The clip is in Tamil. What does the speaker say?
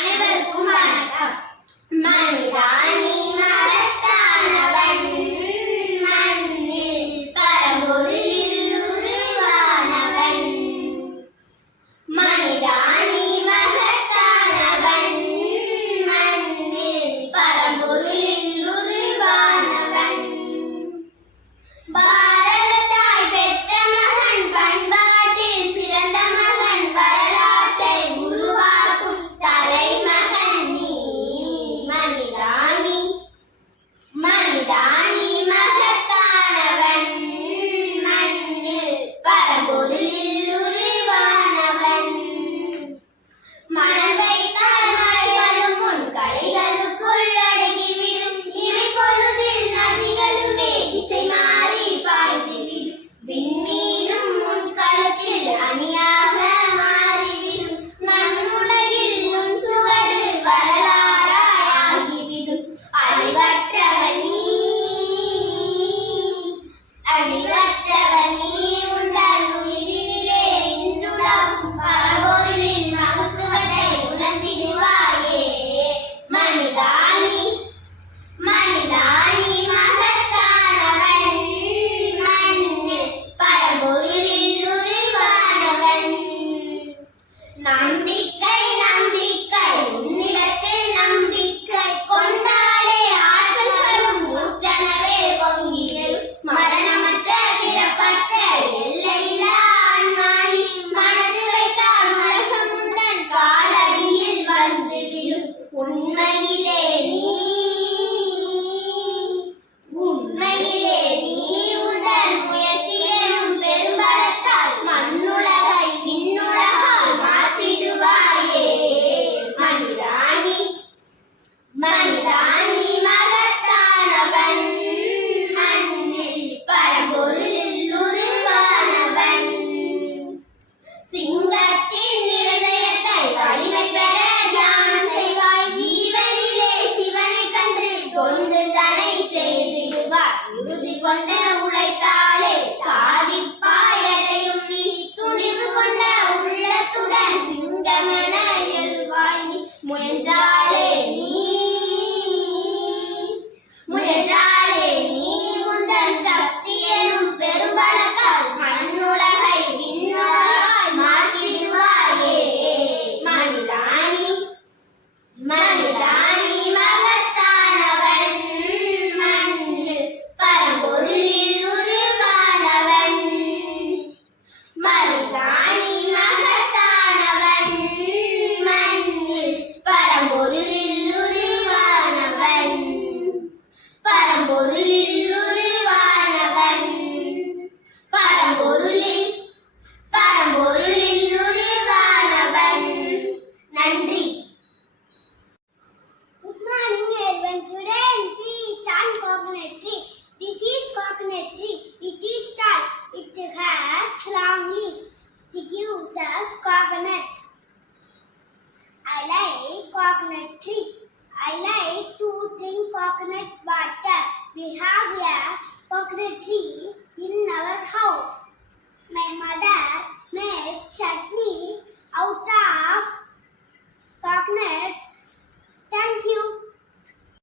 அனைவருக்கும் வணக்கம். மனிதா நீ மகத்தானவன், மண்ணில் பரம்பொருளில் உருவானவன். மனிதா நீ மகத்தானவன், மண்ணில் பரம்பொருளில் உருவானவன். பாரத தாய் பெற்ற மகன், பண்பாட்டில் சிறந்த மகன், வரலாற்றை உருவாக்கும் தலைமகன் நீ. மனிதா நீ மகத்தானவன், மண்ணில் பரம்பொருளில் உருவானவன். மனம் வைத்தால் மலைகளும் உன் கைகளுக்குள் அடங்கிவிடும். இவை பொழுதில் நதிகளுமே திசை மாறி பாய்ந்துவிடும். விண்மீனும் உன் கழுத்தில் அணியாக மாறிவிடும். மண்ணுலகில் உன் சுவடு வரலாறாகிவிடும். அழிவற்றவன் நீ, அழிவற்றவன் நீ. உந்தன் உயிரினிலே இன்றுலகும் பரம்பொருளின் மகத்துவத்தை உணர்ந்திடுவாயே. மனிதா நீ மகத்தானவன், மண்ணில் பரம்பொருளில் உருவானவன். நம்பிக்கை நம்பிக்கை உன்னிடத்தில் நம்பிக்கை கொண்டாலே ஆற்றல்களும் ஊற்றெனவே பொங்கியலும். மரணமற்ற பிறப்பற்ற எல்லையில்லா ஆன்மானி. மனது வைத்தால் உலகம் உந்தன் காலடியில் வந்துவிடும். உண்மையிலே நீ உந்தன் முயற்சியேனும் பெரும்பலத்தால் மண்ணுலகை விண்ணுலகால் மாற்றிடுவாயே. மனிதா நீ மகத்தானவன், மண்ணில் பரம்பொருளில் உருவானவன். சிங்கத்தின் இருதயத்தை வலிமை பெற தியானம் செய்வாய். ஜீவனிலே சிவனை கண்டு தொண்டு தனை செய்திடுவார். உறுதி கொண்ட உழைத்தாலே சாதிப்பாய் எதையும் நீ. துணிவு கொண்ட உள்ளத்துடன் சிங்கமென எழுவாய் நீ. முயன்றாலே நீ முந்தன் சக்தி எனும் பெரும்பலத்தால் மண்ணுலகை விண்ணுலகாய் மாற்றிடுவாயே. மனிதா நீ மகத்தானவன், மண்ணில் பரம்பொருளில் உருவானவன். மனிதா நீ மகத்தானவன், மண்ணில் பரம்பொருளில் உருவானவன். பரம்பொருளில் உருவானவன், பரம்பொருளில் உருவானவன். நன்றி. Good morning everyone. Today in teach on coconut tree. This is coconut tree. It is tall. It has long leaves. It gives us coconuts. I like coconut tree. I like to drink coconut water. We have a coconut tree in our house. My mother made chutney out of coconut. Thank you.